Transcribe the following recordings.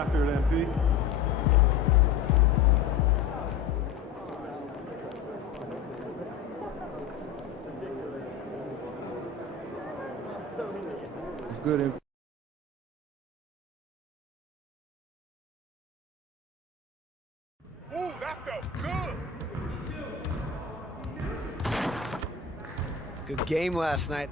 after it, MP. It's good, MP. Ooh, that felt good. Good game last night.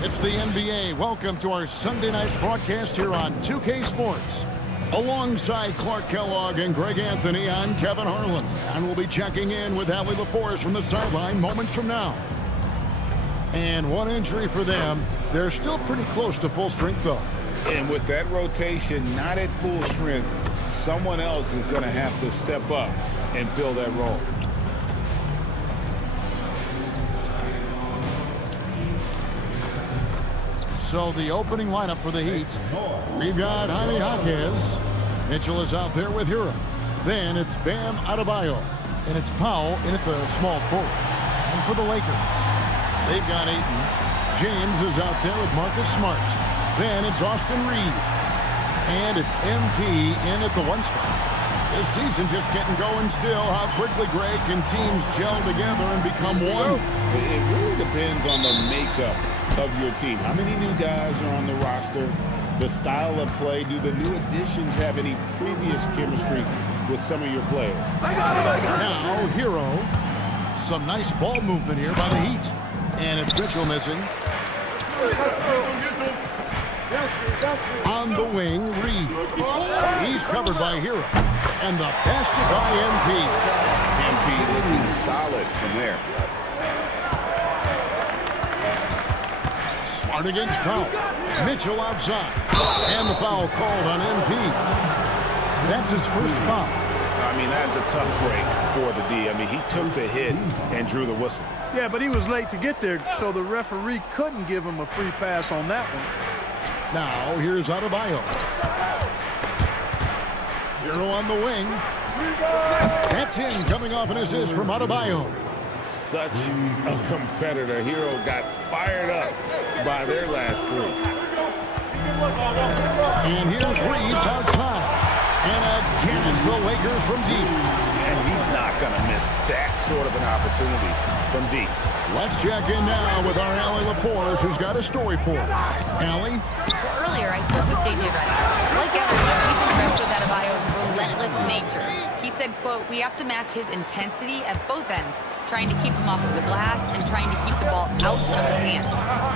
It's the NBA. Welcome to our Sunday night broadcast here on 2K Sports. Alongside Clark Kellogg and Greg Anthony, I'm Kevin Harlan. And we'll be checking in with Allie LaForce from the sideline moments from now. And one injury for them. They're still pretty close to full strength, though. And with that rotation not at full strength, someone else is going to have to step up and fill that role. So the opening lineup for the Heat. We've got Jaime Jaquez. Mitchell is out there with Hero. Then it's Bam Adebayo. And it's Powell in at the small forward. And for the Lakers, they've got Ayton. James is out there with Marcus Smart. Then it's Austin Reed. And it's MP in at the one spot. This season just getting going still. How quickly, Greg, can teams gel together and become one? It really depends on the makeup of your team. How many new guys are on the roster? The style of play. Do the new additions have any previous chemistry with some of your players? Now, Hero. Some nice ball movement here by the Heat. And it's Mitchell missing. On the wing, Reed. He's covered by Hero. And the basket by MP. MP looking solid from there. Smart against Powell. Mitchell outside. And the foul called on MP. That's his first foul. I mean, that's a tough break for the D. I mean, he took the hit and drew the whistle. Yeah, but he was late to get there, so the referee couldn't give him a free pass on that one. Now, here's Adebayo. Hero on the wing. That's in, coming off an assist from Adebayo. Such a competitor. Hero got fired up by their last three. And here's Reeves outside. And again, it's the Lakers from deep. And he's not going to miss that sort of an opportunity from deep. Let's check in now with our Allie LaForce, who's got a story for us. Allie? Earlier, I spoke with JJ Redick. Like everyone, he's impressed with Adebayo's relentless nature. He said, quote, "We have to match his intensity at both ends, trying to keep him off of the glass and trying to keep the ball out of his hands.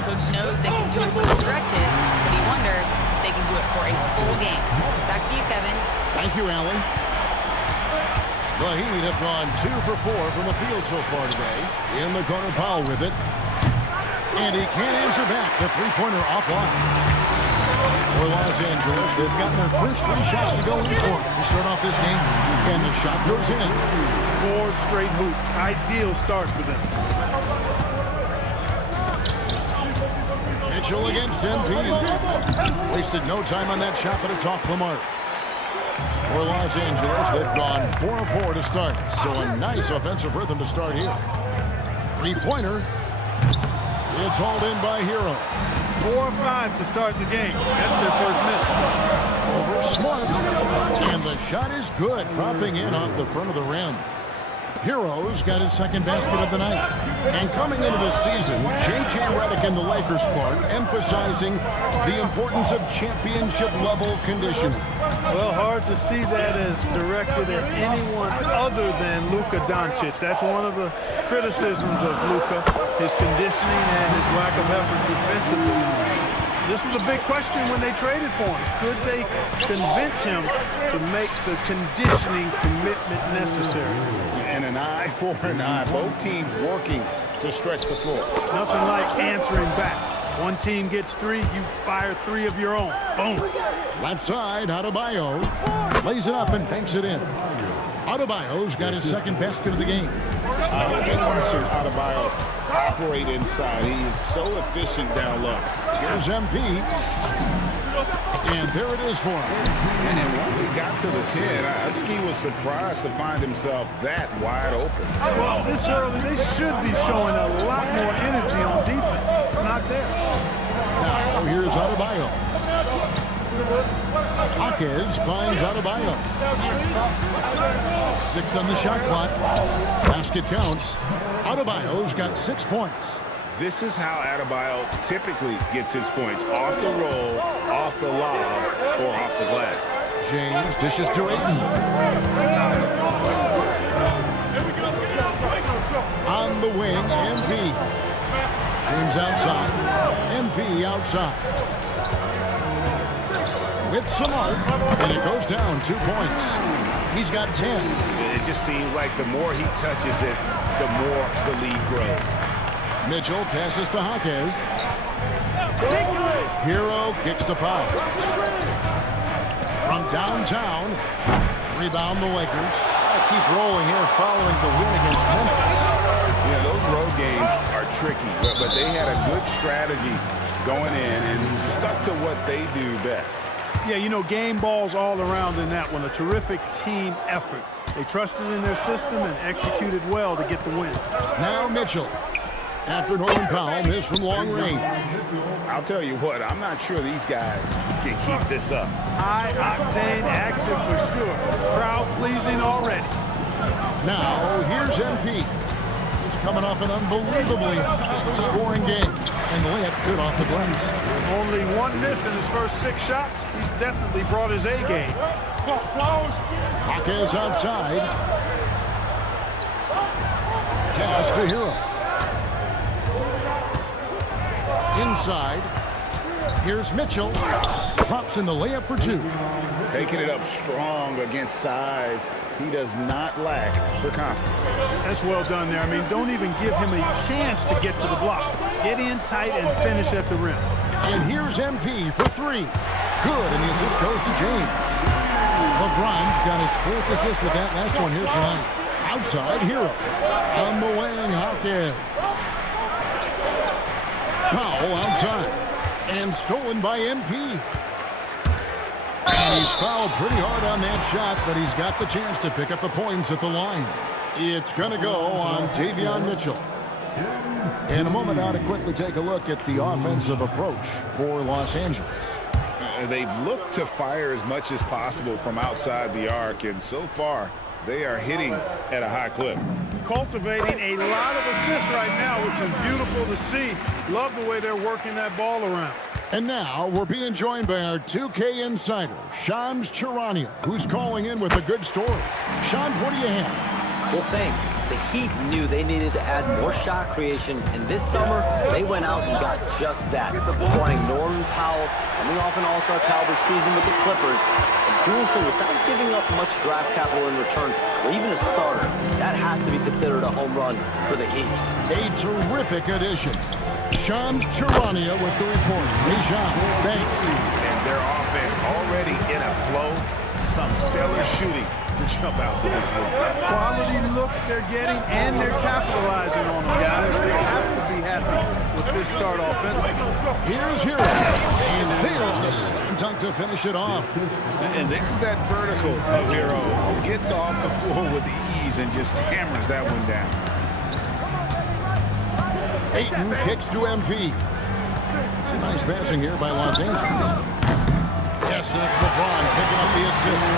Coach knows they can do it for stretches, but he wonders if they can do it for a full game." Back to you, Kevin. Thank you, Allie. The Heat have gone 2 for 4 from the field so far today. In the corner, Powell with it. And he can't answer back. The three-pointer offline. For Los Angeles, they've gotten their first 3 shots to go in for to start off this game. And the shot goes in. 4 straight hoop. Ideal start for them. Mitchell against MP. Wasted no time on that shot, but it's off the mark. For Los Angeles, they've gone 4 of 4 to start. So a nice offensive rhythm to start here. Three-pointer. It's hauled in by Hero. 4 or 5 to start the game. That's their first miss. Over Smart. And the shot is good, dropping in off the front of the rim. Hero's got his second basket of the night. And coming into the season, J.J. Redick in the Lakers Park emphasizing the importance of championship-level conditioning. Well, hard to see that as directed at anyone other than Luka Doncic. That's one of the criticisms of Luka, his conditioning and his lack of effort defensively. This was a big question when they traded for him. Could they convince him to make the conditioning commitment necessary? And an eye for an eye. Both teams working to stretch the floor. Nothing like answering back. One team gets 3, you fire 3 of your own. Boom. Left side, Adebayo lays it up and banks it in. Adebayo's got his second basket of the game. Watching Adebayo operate inside. He is so efficient down low. Here's MP. And there it is for him. And once he got to the 10, I think he was surprised to find himself that wide open. Well, this early, they should be showing a lot more energy on defense. It's not there. Now, here's Adebayo. Hawkins finds Adebayo. 6 on the shot clock. Basket counts. Adebayo's got 6 points. This is how Adebayo typically gets his points. Off the roll, off the lob, or off the glass. James dishes to Ayton. On the wing, MP. James outside. MP outside. With Samart, and it goes down 2 points. He's got 10. It just seems like the more he touches it, the more the lead grows. Mitchell passes to Hawkins. Hero kicks to Powell. From downtown, rebound the Lakers. Keep rolling here following the win against Memphis. Yeah, those road games are tricky, but they had a good strategy going in and stuck to what they do best. Yeah, you know, game balls all around in that one. A terrific team effort. They trusted in their system and executed well to get the win. Now Mitchell. After Norman Powell missed from long range. I'll tell you what, I'm not sure these guys can keep this up. High-octane action for sure. Crowd-pleasing already. Now, here's MP. He's coming off an unbelievably scoring game. And the layup's good off the glass. Only 1 miss in his first 6 shots. He's definitely brought his A game. Hawkins outside. Pass to Hero. Inside. Here's Mitchell. Drops in the layup for 2. Taking it up strong against size. He does not lack for confidence. That's well done there. I mean, don't even give him a chance to get to the block. Get in tight and finish at the rim. And here's MP for 3. Good, and the assist goes to James. LeBron's got his 4th assist with that last one here tonight. Outside, Hero. On the wing, Hawkins. Powell outside. And stolen by MP. And he's fouled pretty hard on that shot, but he's got the chance to pick up the points at the line. It's going to go on Davion Mitchell. In a moment now to quickly take a look at the offensive approach for Los Angeles. They've looked to fire as much as possible from outside the arc, and so far they are hitting at a high clip. Cultivating a lot of assists right now, which is beautiful to see. Love the way they're working that ball around. And now we're being joined by our 2K insider, Shams Charania, who's calling in with a good story. Shams, what do you have? Well, thanks. The Heat knew they needed to add more shot creation, and this summer, they went out and got just that. Acquiring Norman Powell, coming off an all-star caliber season with the Clippers, and doing so without giving up much draft capital in return, or even a starter. That has to be considered a home run for the Heat. A terrific addition. Shams Charania with the report. Hey, Shams, thanks. And their offense already in a flow. Some stellar shooting to jump out to this league. Quality looks they're getting, and they're capitalizing on them, guys. They have to be happy with this start offensively. Here's Hero. And there's the slam dunk to finish it off. And there's that vertical of Hero. Gets off the floor with ease and just hammers that one down. Ayton kicks to MP. Some nice passing here by Los Angeles. Yes, and it's LeBron picking up the assist.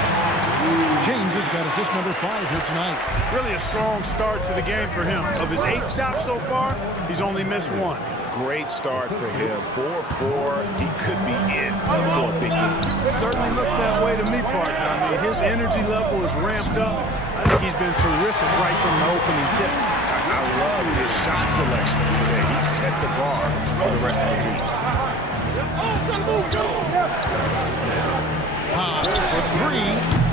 James has got assist number 5 here tonight. Really a strong start to the game for him. Of his 8 shots so far, he's only missed 1. Great start for him. 4-4. He could be in for a big game. Certainly looks that way to me, partner. I mean, his energy level is ramped up. I think he's been terrific right from the opening tip. I love his shot selection today. He set the bar for the rest of the team. Powell for 3.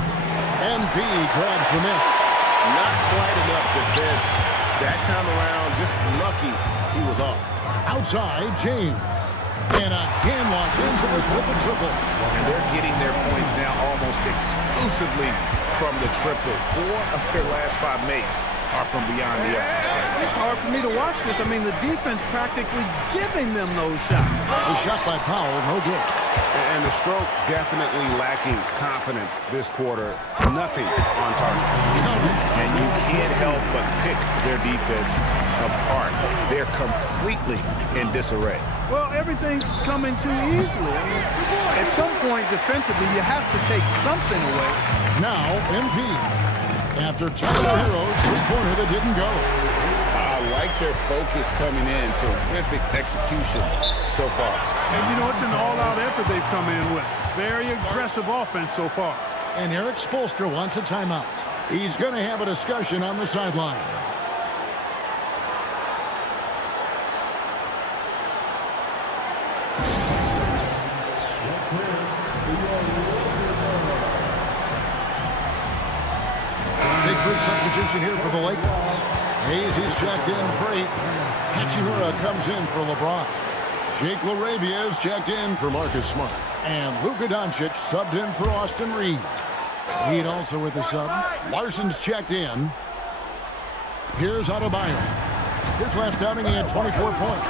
MP grabs the miss. Not quite enough defense. That time around, just lucky he was off. Outside, James. And again, Los Angeles with the triple. And they're getting their points now almost exclusively from the triple. 4 of their last 5 makes are from beyond the arc. It's hard for me to watch this. I mean, the defense practically giving them those shots. The shot by Powell, no good. And the stroke definitely lacking confidence this quarter. Nothing on target. And you can't help but pick their defense apart. They're completely in disarray. Well, everything's coming too easily. I mean, at some point defensively, you have to take something away. Now, MP. After Tyler Hero's three-pointer that didn't go. I like their focus coming in. Terrific execution so far. And, you know, it's an all-out effort they've come in with. Very aggressive offense so far. And Eric Spoelstra wants a timeout. He's going to have a discussion on the sideline. Big group substitution here for the Lakers. Hayes, he's checked in for 8. Hachimura comes in for LeBron. Jake LaRavia is checked in for Marcus Smart. And Luka Doncic subbed in for Austin Reeves. Heat also with the sub. Larson's checked in. Here's Adebayo. His last outing, he had 24 points.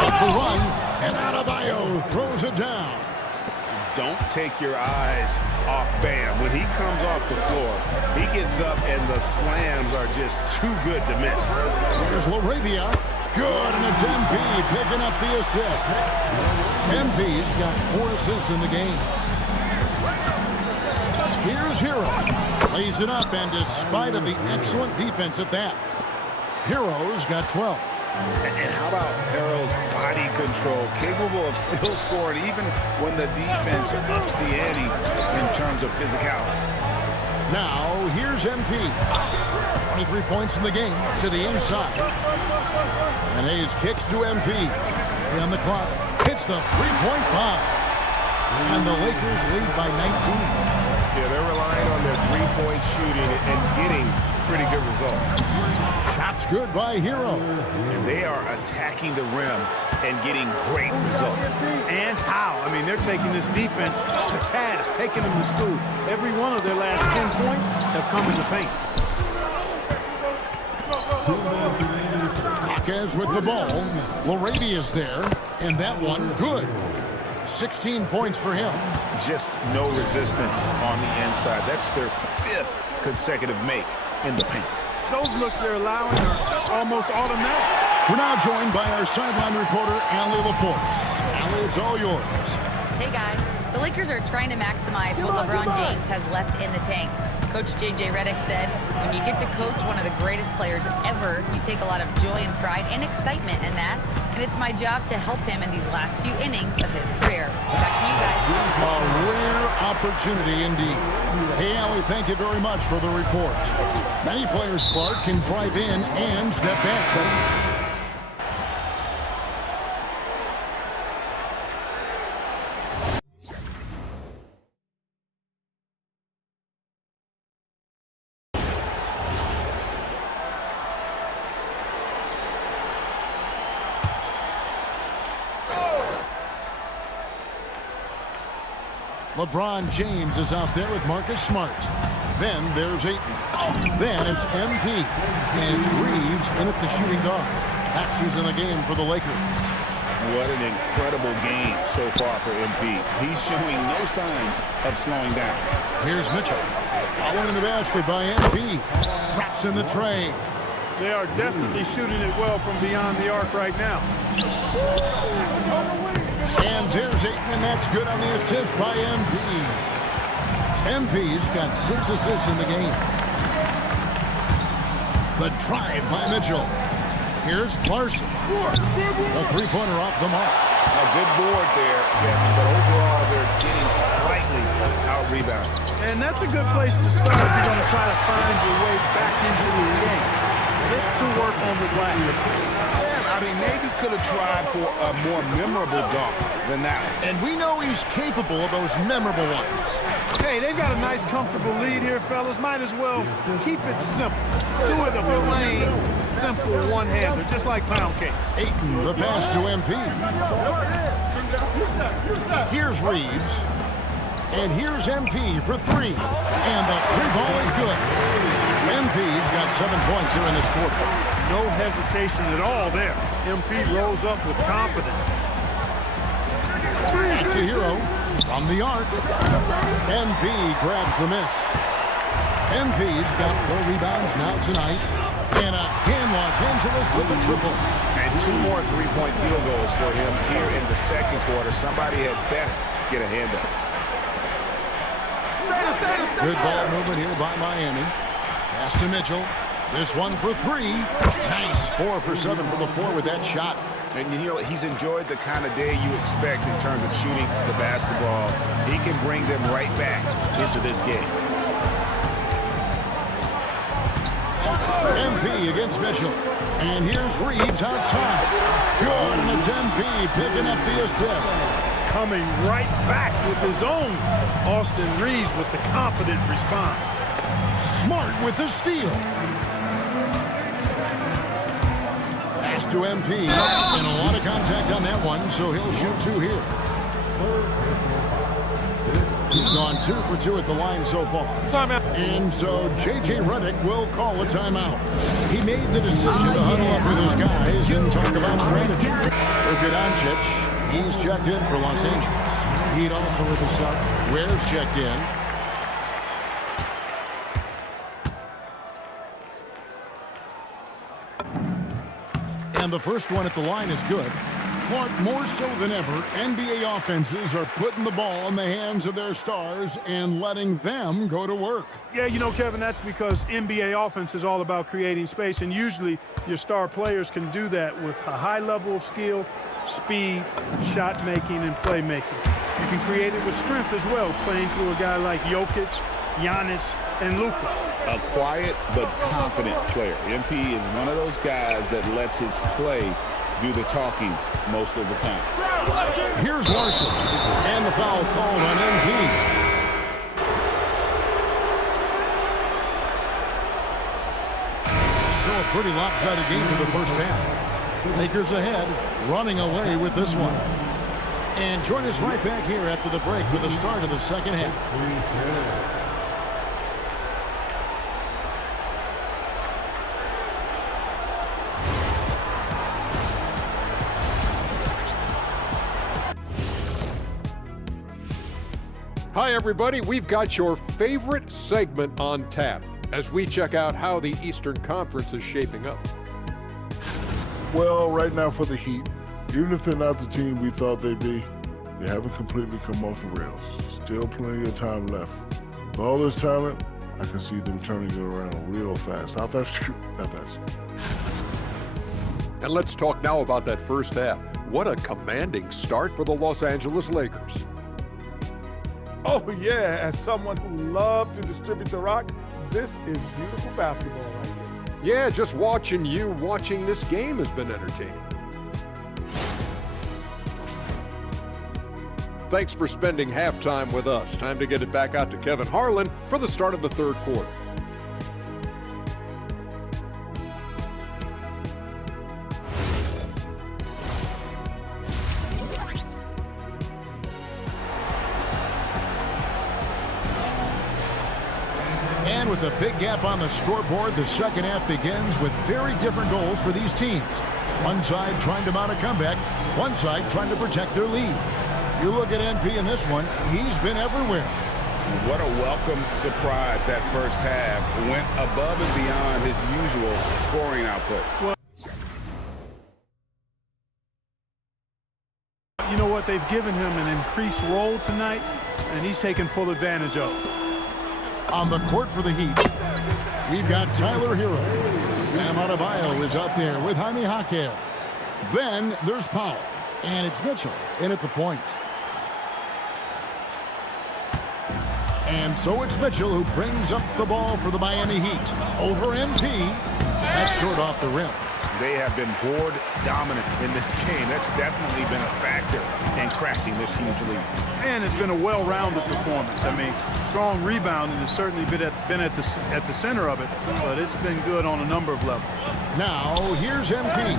Off the run, and Adebayo throws it down. Don't take your eyes off Bam. When he comes off the floor, he gets up and the slams are just too good to miss. Here's LaRavia. Good, and it's MP picking up the assist. MP's got 4 assists in the game. Here's Hero. Lays it up, and despite of the excellent defense at that, Hero's got 12. And how about Harrell's body control, capable of still scoring even when the defense ups the ante in terms of physicality. Now, here's MP. 23 points in the game to the inside. And Hayes kicks to MP. On the clock, hits the three-point bomb. And the Lakers lead by 19. Yeah, they're relying on their three-point shooting and getting pretty good results. Shots good by Hero. And they are attacking the rim and getting great results. And how? I mean, they're taking this defense to task, taking them to school. Every one of their last 10 points have come in the paint. Hawkins with the ball. LaRavia's there, and that one good. 16 points for him. Just no resistance on the inside. That's their 5th consecutive make in the paint. Those looks they're allowing are almost automatic. We're now joined by our sideline reporter, Allie LaForce. Allie, it's all yours. Hey guys, the Lakers are trying to maximize what LeBron James has left in the tank. Coach J.J. Redick said, when you get to coach one of the greatest players ever, you take a lot of joy and pride and excitement in that. And it's my job to help him in these last few innings of his career. Back to you guys. A rare opportunity indeed. Hey, Allie, thank you very much for the report. Many players, Clark, can drive in and step back. LeBron James is out there with Marcus Smart. Then there's Ayton. Then it's MP. And it's Reeves in at the shooting guard. Axes in the game for the Lakers. What an incredible game so far for MP. He's showing no signs of slowing down. Here's Mitchell. Following the basket by MP. Traps in the tray. They are definitely shooting it well from beyond the arc right now. And there's Ayton, and that's good on the assist by MP. MP's got 6 assists in the game. The drive by Mitchell. Here's Larson. A three-pointer off the mark. A good board there, Kevin, but overall they're getting slightly out-rebounded. And that's a good place to start if you're going to try to find your way back into this game. Get to work on the glass. Yeah, I mean, maybe could have tried for a more memorable dunk than that one. And we know he's capable of those memorable ones. Hey, they've got a nice, comfortable lead here, fellas. Might as well keep it simple. Do it a plain, simple one-hander, just like pound cake. Ayton, the pass to MP. Here's Reeves. And here's MP for 3. And the 3-ball is good. MP's got 7 points here in this quarter. No hesitation at all there. MP rolls up with confidence. Back to Hero from the arc. MP grabs the miss. MP's got 4 rebounds now tonight. And again, Los Angeles with a triple. And 2 more three-point field goals for him here in the second quarter. Somebody had better get a hand up. Good ball movement here by Miami. Pass to Mitchell. This one for 3. Nice 4 for 7 for the 4 with that shot. And you know, he's enjoyed the kind of day you expect in terms of shooting the basketball. He can bring them right back into this game. MP against Mitchell. And here's Reeves outside. Good, and it's MP picking up the assist. Coming right back with his own. Austin Reeves with the confident response. Smart with the steal. Pass to MP. And a lot of contact on that one, so he'll shoot 2 here. He's gone 2 for 2 at the line so far. Timeout. And so J.J. Redick will call a timeout. He made the decision to huddle up with his guys and talk about strategy. Luka Doncic, he's checked in for Los Angeles. Heat also with the sub. Ware's checked in. And the first one at the line is good. Clark, more so than ever, NBA offenses are putting the ball in the hands of their stars and letting them go to work. Yeah, you know, Kevin, that's because NBA offense is all about creating space, and usually your star players can do that with a high level of skill, speed, shot making, and playmaking. You can create it with strength as well, playing through a guy like Jokic, Giannis, and Luka. A quiet but confident player. MP is one of those guys that lets his play do the talking most of the time. Here's Larson, and the foul called on MP. So a pretty lopsided game for the first half. Lakers ahead, running away with this one. And join us right back here after the break for the start of the second half. Hi, everybody. We've got your favorite segment on tap as we check out how the Eastern Conference is shaping up. Well, right now for the Heat, even if they're not the team we thought they'd be, they haven't completely come off the rails. Still plenty of time left. With all this talent, I can see them turning it around real fast. How fast? That fast. And let's talk now about that first half. What a commanding start for the Los Angeles Lakers. Oh, yeah, as someone who loves to distribute the rock, this is beautiful basketball right here. Yeah, just watching this game has been entertaining. Thanks for spending halftime with us. Time to get it back out to Kevin Harlan for the start of the third quarter. And with a big gap on the scoreboard, the second half begins with very different goals for these teams. One side trying to mount a comeback, one side trying to protect their lead. You look at MP in this one, he's been everywhere. What a welcome surprise that first half. Went above and beyond his usual scoring output. Well, you know what? They've given him an increased role tonight, and he's taken full advantage of it. On the court for the Heat, we've got Tyler Hero. Bam Adebayo is out there with Jaime Jaquez. Then there's Powell, and it's Mitchell in at the point. And so it's Mitchell who brings up the ball for the Miami Heat. Over MP. That's short off the rim. They have been board dominant in this game. That's definitely been a factor in cracking this huge lead. And it's been a well-rounded performance. I mean, strong rebounding has certainly been at the center of it, but it's been good on a number of levels. Now, here's MP.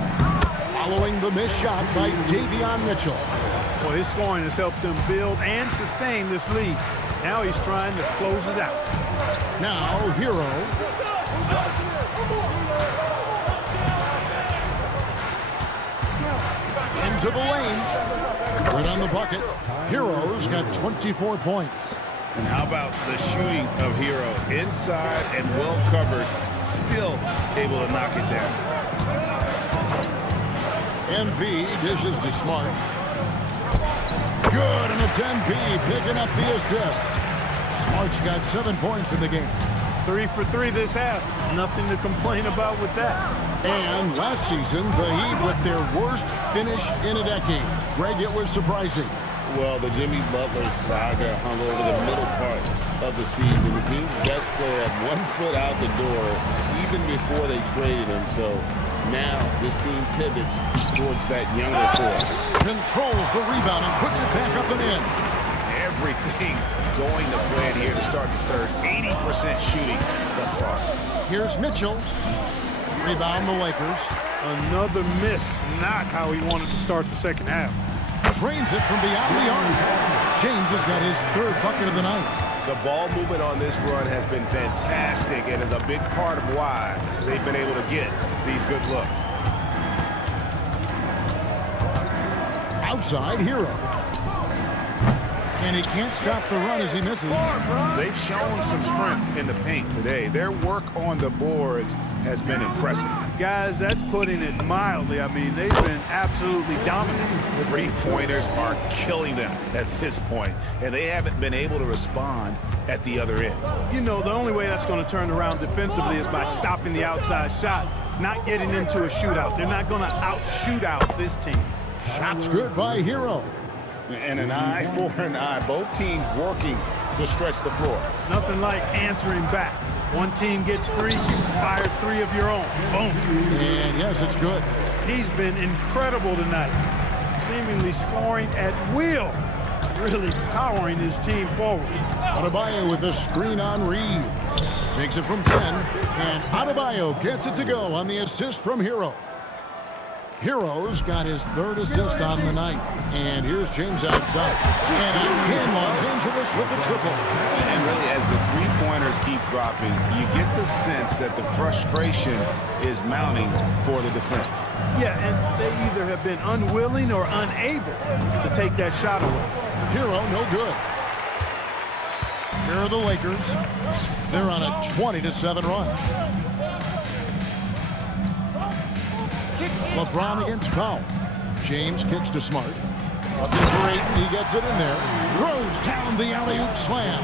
Following the missed shot by Davion Mitchell. Well, his scoring has helped them build and sustain this lead. Now he's trying to close it out. Now, Hero. Into the lane. Right on the bucket. Hero's got 24 points. And how about the shooting of Hero? Inside and well covered, still able to knock it down. MP dishes to Smart. Good, and it's MP picking up the assist. Smart's got 7 points in the game. 3 for 3 this half. Nothing to complain about with that. And last season, the Heat with their worst finish in a decade. Greg, it was surprising. Well, the Jimmy Butler saga hung over the middle part of the season. The team's best player had 1 foot out the door even before they traded him. So now this team pivots towards that younger core. Controls the rebound and puts it back up and in. Everything going to plan here to start the third. 80% shooting thus far. Here's Mitchell. Rebound the Lakers. Another miss. Not how he wanted to start the second half. Drains it from beyond the arc. James has got his 3rd bucket of the night. The ball movement on this run has been fantastic and is a big part of why they've been able to get these good looks. Outside, Hero. And he can't stop the run as he misses. They've shown some strength in the paint today. Their work on the boards has been impressive. Guys, that's putting it mildly. I mean, they've been absolutely dominant. The three-pointers are killing them at this point, and they haven't been able to respond at the other end. You know, the only way that's going to turn around defensively is by stopping the outside shot, not getting into a shootout. They're not going to out-shoot out this team. Shots good by Hero. And an eye for an eye. Both teams working to stretch the floor. Nothing like answering back. One team gets 3, you fire 3 of your own. Boom. And yes, it's good. He's been incredible tonight. Seemingly scoring at will. Really powering his team forward. Adebayo with the screen on Reed. Takes it from 10. And Adebayo gets it to go on the assist from Hero. Hero's got his 3rd assist on the night. And here's James outside. And again, Los Angeles with the triple. And really, as the three-pointers keep dropping, you get the sense that the frustration is mounting for the defense. Yeah, and they either have been unwilling or unable to take that shot away. Hero, no good. Here are the Lakers. They're on a 20-7 run. LeBron against Powell. James kicks to Smart. Up for Ayton, he gets it in there. Throws down the alley-oop slam.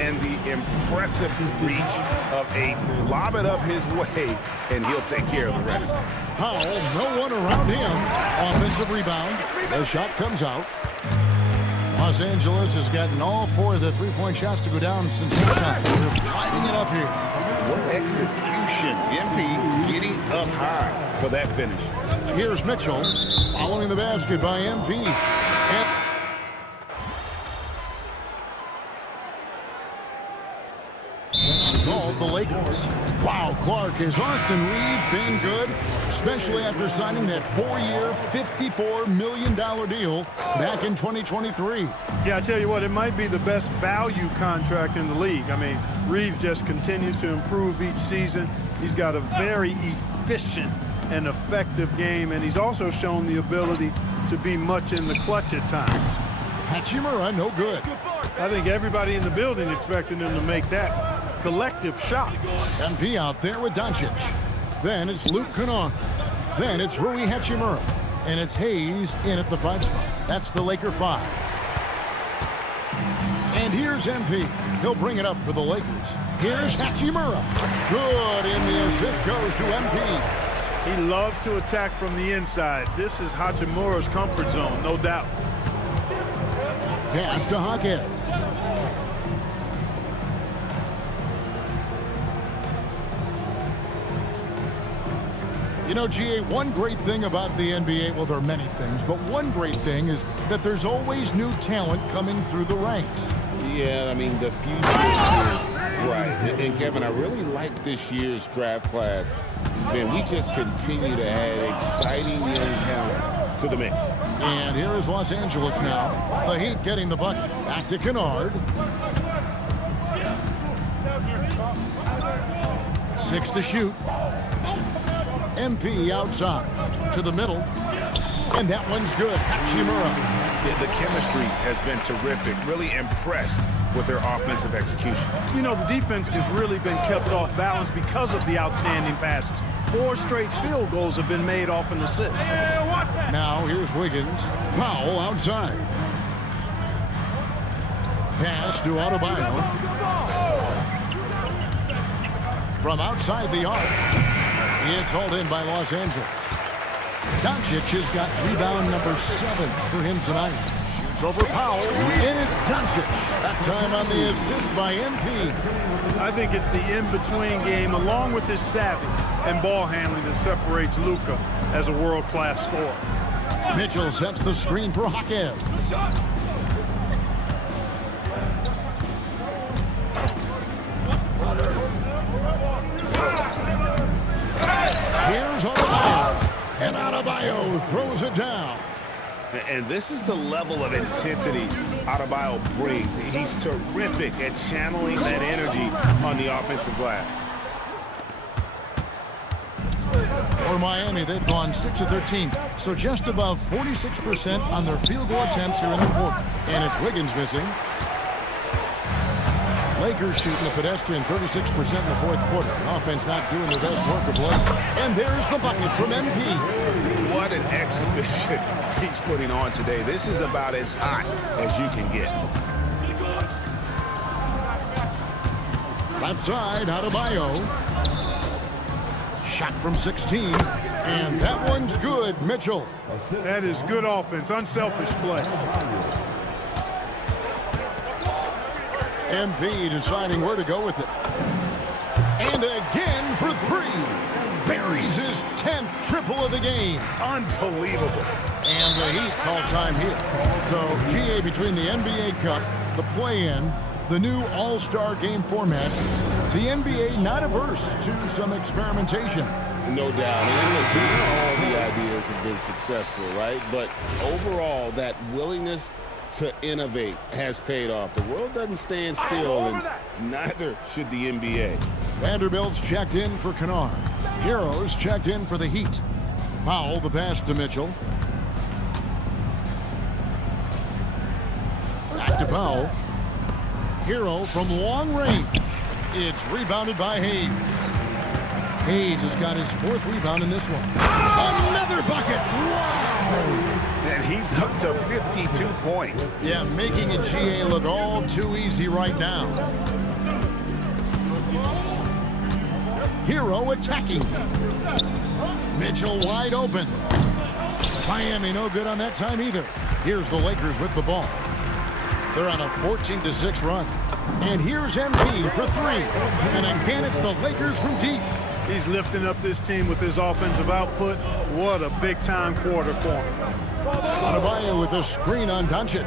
And the impressive reach of Ayton. Lob it up his way, and he'll take care of the rest. Powell, no one around him. Offensive rebound. The shot comes out. Los Angeles has gotten all 4 of the three-point shots to go down since halftime. They're lighting it up here. What execution. MP getting up high for that finish. Here's Mitchell following the basket by MP. And the Lakers. Wow, Clark, is Austin Reeves been good? especially after signing that 4-year, $54 million deal back in 2023. Yeah, I tell you what, it might be the best value contract in the league. I mean, Reeves just continues to improve each season. He's got a very efficient and effective game, and he's also shown the ability to be much in the clutch at times. Hachimura, no good. I think everybody in the building expected him to make that collective shot. MP out there with Doncic. Then it's Luke Kennard. Then it's Rui Hachimura. And it's Hayes in at the 5 spot. That's the Laker 5. And here's MP. He'll bring it up for the Lakers. Here's Hachimura. Good, and the assist goes to MP. He loves to attack from the inside. This is Hachimura's comfort zone, no doubt. Pass to Hackett. You know, GA, one great thing about the NBA, well, there are many things, but one great thing is that there's always new talent coming through the ranks. Yeah, I mean, the future is right. And Kevin, I really like this year's draft class. Man, we just continue to add exciting young talent to the mix. And here is Los Angeles now. The Heat getting the bucket. Back to Kennard. 6 to shoot. MP outside to the middle. And that one's good. Hachimura. The chemistry has been terrific. Really impressed with their offensive execution. You know, the defense has really been kept off balance because of the outstanding passes. 4 straight field goals have been made off an assist. Now here's Wiggins. Powell outside. Pass to Adebayo. From outside the arc. It's hauled in by Los Angeles. Doncic has got rebound number 7 for him tonight. Shoots over Powell, and it's Doncic. That time on the assist by MP. I think it's the in-between game, along with his savvy and ball handling, that separates Luka as a world-class scorer. Mitchell sets the screen for Hackett. Here's Adebayo. And Adebayo throws it down. And this is the level of intensity Adebayo brings. He's terrific at channeling that energy on the offensive glass. For Miami, they've gone 6 of 13, so just above 46% on their field goal attempts here in the quarter. And it's Wiggins missing. Lakers shooting the pedestrian 36% in the fourth quarter. The offense not doing their best work of late. And there's the bucket from MP. What an exhibition he's putting on today. This is about as hot as you can get. Left side, Adebayo. Shot from 16. And that one's good, Mitchell. That is good offense, unselfish play. MP deciding where to go with it. And again for 3. Buries his 10th triple of the game. Unbelievable. And the Heat call time here. So GA between the NBA Cup, the play-in, the new All-Star game format, the NBA not averse to some experimentation. No doubt. And listen, all the ideas have been successful, right? But overall, that willingness to innovate has paid off. The world doesn't stand still, and neither should the NBA. Vanderbilt's checked in for Kennard. Heroes checked in for the Heat. Powell, the pass to Mitchell. Back to Powell. Hero from long range. It's rebounded by Hayes. Hayes has got his 4th rebound in this one. Another bucket! Wow! And he's up to 52 points. Yeah, making a GA look all too easy right now. Hero attacking. Mitchell wide open. Miami no good on that time either. Here's the Lakers with the ball. They're on a 14-6 run. And here's MP for 3. And again, it's the Lakers from deep. He's lifting up this team with his offensive output. What a big-time quarter for him. Adebayo with a screen on Doncic.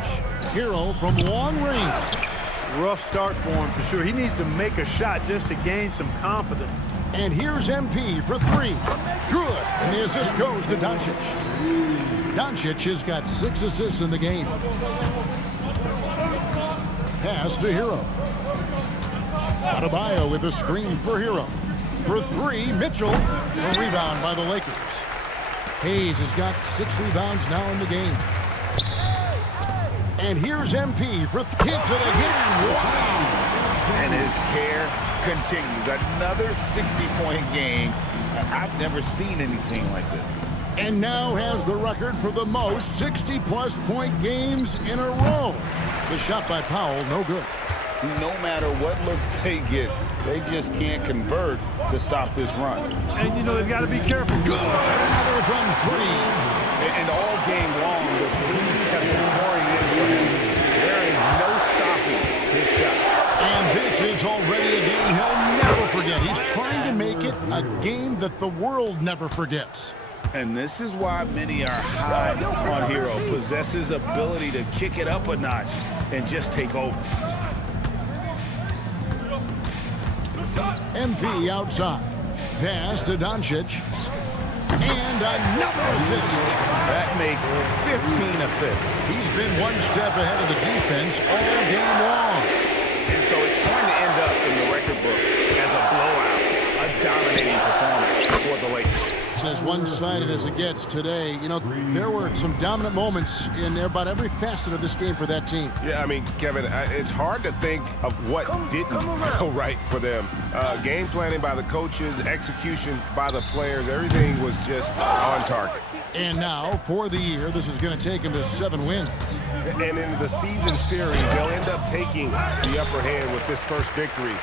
Hero from long range. Rough start for him for sure. He needs to make a shot just to gain some confidence. And here's MP for three. Good. And the assist goes to Doncic. Doncic has got 6 assists in the game. Pass to Hero. Adebayo with a screen for Hero. For three, Mitchell. A rebound by the Lakers. Hayes has got 6 rebounds now in the game. And here's MP for hits it again. Wow. And his tear continues. Another 60-point game. I've never seen anything like this. And now has the record for the most 60-plus point games in a row. The shot by Powell, no good. No matter what looks they get, they just can't convert to stop this run. And, you know, they've got to be careful. Good. Another from three. And all game long, the threes have been pouring in for him. There is no stopping his shot. And this is already a game he'll never forget. He's trying to make it a game that the world never forgets. And this is why many are high on Hero. Possesses ability to kick it up a notch and just take over. MP outside. Pass to Doncic. And another assist. That makes 15 assists. He's been one step ahead of the defense all game long. And so it's going to end up in the record books as a blowout, a dominating performance for the Lakers. As one-sided as it gets today, you know, there were some dominant moments in about every facet of this game for that team. Yeah, I mean, Kevin, it's hard to think of what didn't go right for them. Game planning by the coaches, execution by the players, everything was just on target. And now, for the year, this is going to take them to 7 wins. And in the season series, they'll end up taking the upper hand with this first victory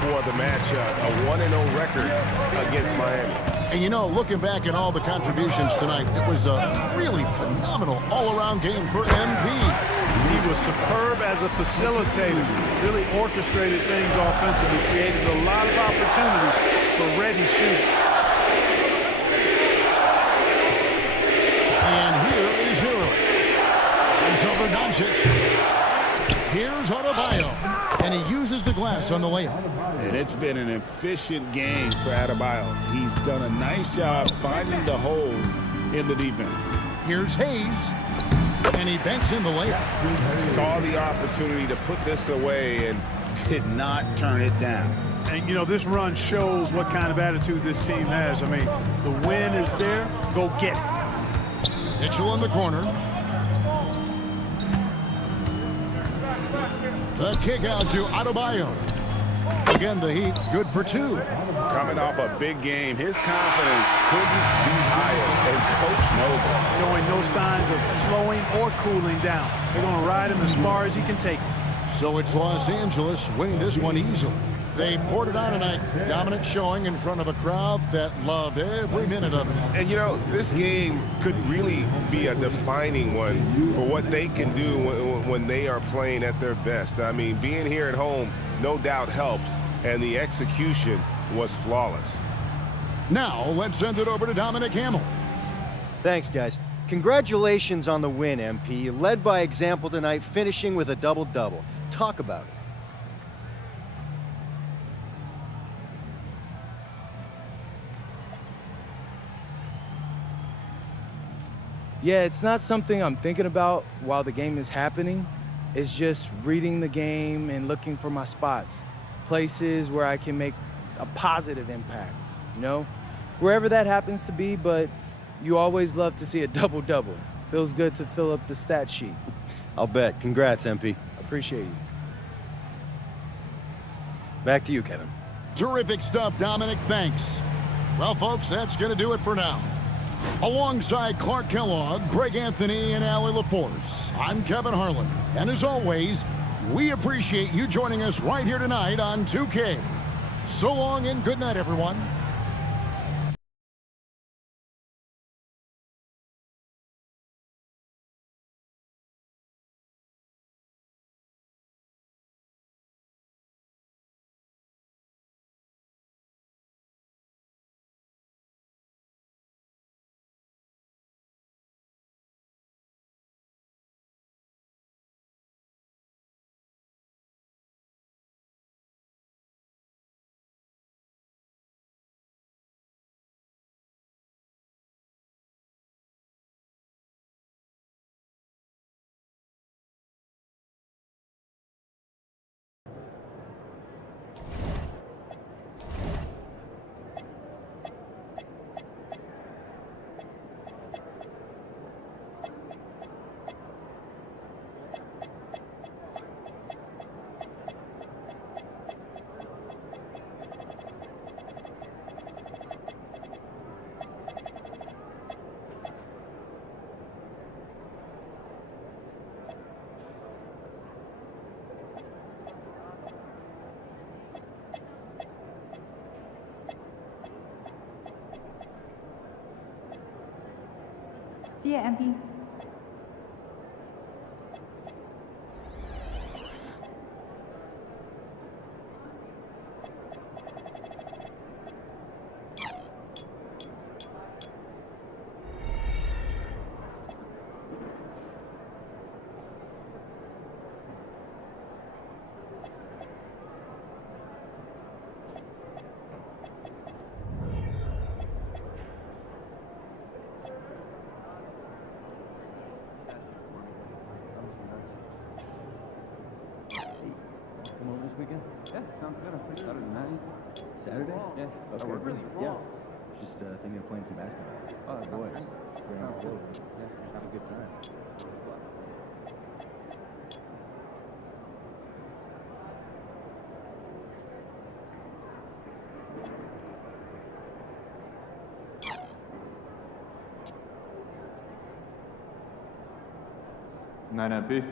for the matchup, a 1-0 record against Miami. And you know, looking back at all the contributions tonight, it was a really phenomenal all-around game for MP. He was superb as a facilitator, really orchestrated things offensively, created a lot of opportunities for ready shooters. And here is Hero. It's over Doncic. Here's Adebayo. And he uses the glass on the layup. And it's been an efficient game for Adebayo. He's done a nice job finding the holes in the defense. Here's Hayes. And he banks in the layup. Saw the opportunity to put this away and did not turn it down. And, you know, this run shows what kind of attitude this team has. I mean, the win is there. Go get it. Mitchell in the corner. The kick out to Adebayo. Again, the Heat good for 2. Coming off a big game, his confidence couldn't be higher, and Coach knows it. Showing no signs of slowing or cooling down. They're going to ride him as far as he can take him. So it's Los Angeles winning this one easily. They poured it on tonight. Dominant showing in front of a crowd that loved every minute of it. And, you know, this game could really be a defining one for what they can do when they are playing at their best. I mean, being here at home no doubt helps, and the execution was flawless. Now, let's send it over to Dominic Hamill. Thanks, guys. Congratulations on the win, MP. You led by example tonight, finishing with a double-double. Talk about it. Yeah, it's not something I'm thinking about while the game is happening. It's just reading the game and looking for my spots, places where I can make a positive impact, you know? Wherever that happens to be, but you always love to see a double-double. Feels good to fill up the stat sheet. I'll bet. Congrats, MP. Appreciate you. Back to you, Kevin. Terrific stuff, Dominic. Thanks. Well, folks, that's going to do it for now. Alongside Clark Kellogg, Greg Anthony, and Allie LaForce, I'm Kevin Harlan. And as always, we appreciate you joining us right here tonight on 2K. So long and good night, everyone. See ya, MP. Come over this weekend? Yeah, sounds good. I'm free Saturday night. Saturday? Yeah. Okay. We're really Yeah. Just thinking of playing some basketball. Oh, that boys. sounds great. Bring Sounds them good. over. Yeah. Have a good time. Night, MP.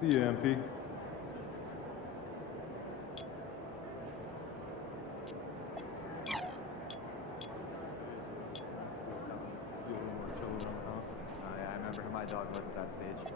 See ya, MP. Yeah, I remember my dog was at that stage.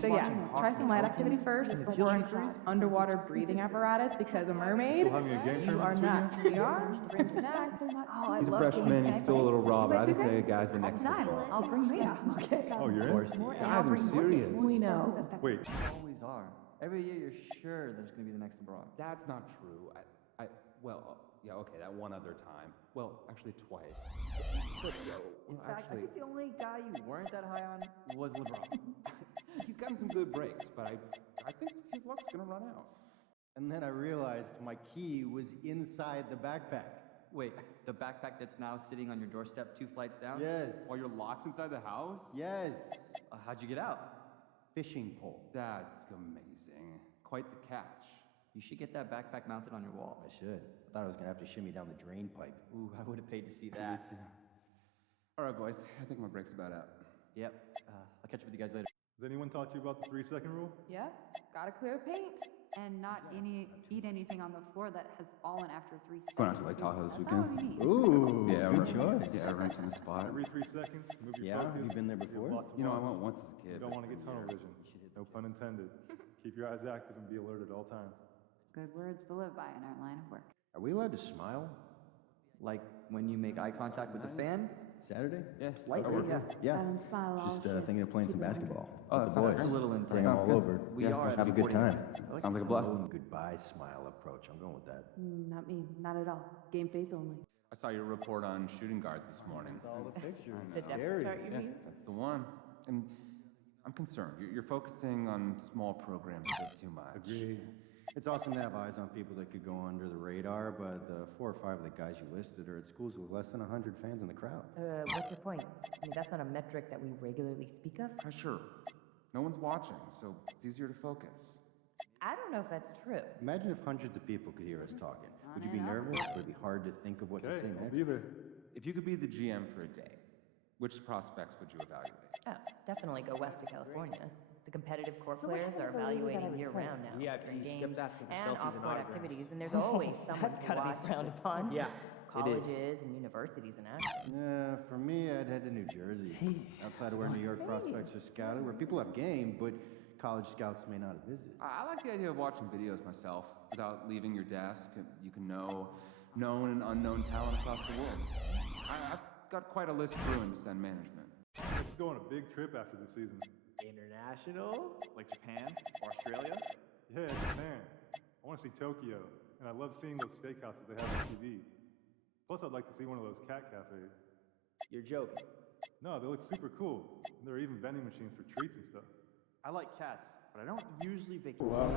So yeah, try some light activities first before underwater breathing apparatus because a mermaid, you are nuts. We are. Bring snacks. Oh, he's a freshman, he's still a little raw, but I think the guys the next time. I'll bring these. Okay. Oh, you're in? Guys are serious. We know. Wait, Always are. Every year you're sure there's gonna be the next LeBron. That's not true. Yeah, okay, that one other time. Well, actually twice. In fact, I think the only guy you weren't that high on was LeBron. He's gotten some good breaks, but I think his luck's gonna run out. And then I realized my key was inside the backpack. Wait, the backpack that's now sitting on your doorstep 2 flights down? Yes. While you're locked inside the house? Yes. How'd you get out? Fishing pole. That's amazing. Quite the catch. You should get that backpack mounted on your wall. I should. I thought I was gonna have to shimmy down the drain pipe. Ooh, I would have paid to see that. All right, boys, I think my break's about out. Yep, I'll catch up with you guys later. has anyone taught you about the 3-second rule? Yeah, gotta clear the paint. And not eat anything on the floor that has fallen after 3 seconds. Going out to Lake Tahoe this That's not what weekend. we need. Ooh, Yeah, good choice. Yeah, ranked in the spot. Every 3 seconds, move your Yeah, focus. have you been there You have before? lots of You know, I eyes. went once as a kid. You don't want to get tunnel vision. No pun intended. Keep your eyes active and be alert at all times. Good words to live by in our line of work. Are we allowed to smile? Like when you make eye contact with the fan? Saturday? Yeah, Lightly, yeah. Yeah. smile Just thinking of playing some basketball. Oh, with that the sounds boys. a little intense. Bring them all Sounds over. We are have a good supporting time. Sounds like a blessing. Goodbye smile approach. I'm going with that. Not me, not at all. Game face only. I saw your report on shooting guards this morning. All the pictures. The depth chart, you mean? That's the one. And I'm concerned. You're focusing on small programs a bit too much. Agreed. It's awesome to have eyes on people that could go under the radar, but the 4 or 5 of the guys you listed are at schools with less than 100 fans in the crowd. What's your point? I mean, that's not a metric that we regularly speak of. Sure. No one's watching, so it's easier to focus. I don't know if that's true. Imagine if hundreds of people could hear us talking. Would you be nervous? Would it be hard to think of what to say Okay, I'll next? be there. If you could be the GM for a day, which prospects would you evaluate? Oh, definitely go west to California. The competitive court So what players happened are to the league that I evaluating year-round now. Yeah, during you games skipped asking for and selfies and off-court autographs. activities, and there's always someone That's to gotta be watch frowned upon. Yeah, it is. colleges and universities and athletes. Yeah, for me, I'd head to New Jersey. Outside of where New York prospects are scouted, where people have game, but college scouts may not have visited. I like the idea of watching videos myself without leaving your desk. You can know known and unknown talent across the world. I've got quite a list brewing to send management. Let's go on a big trip after the season. International? Like Japan? Australia? Yeah, Japan. I want to see Tokyo, and I love seeing those steakhouses they have on TV. Plus, I'd like to see one of those cat cafes. You're joking. No, they look super cool. And there are even vending machines for treats and stuff. I like cats, but I don't usually vacation. Wow.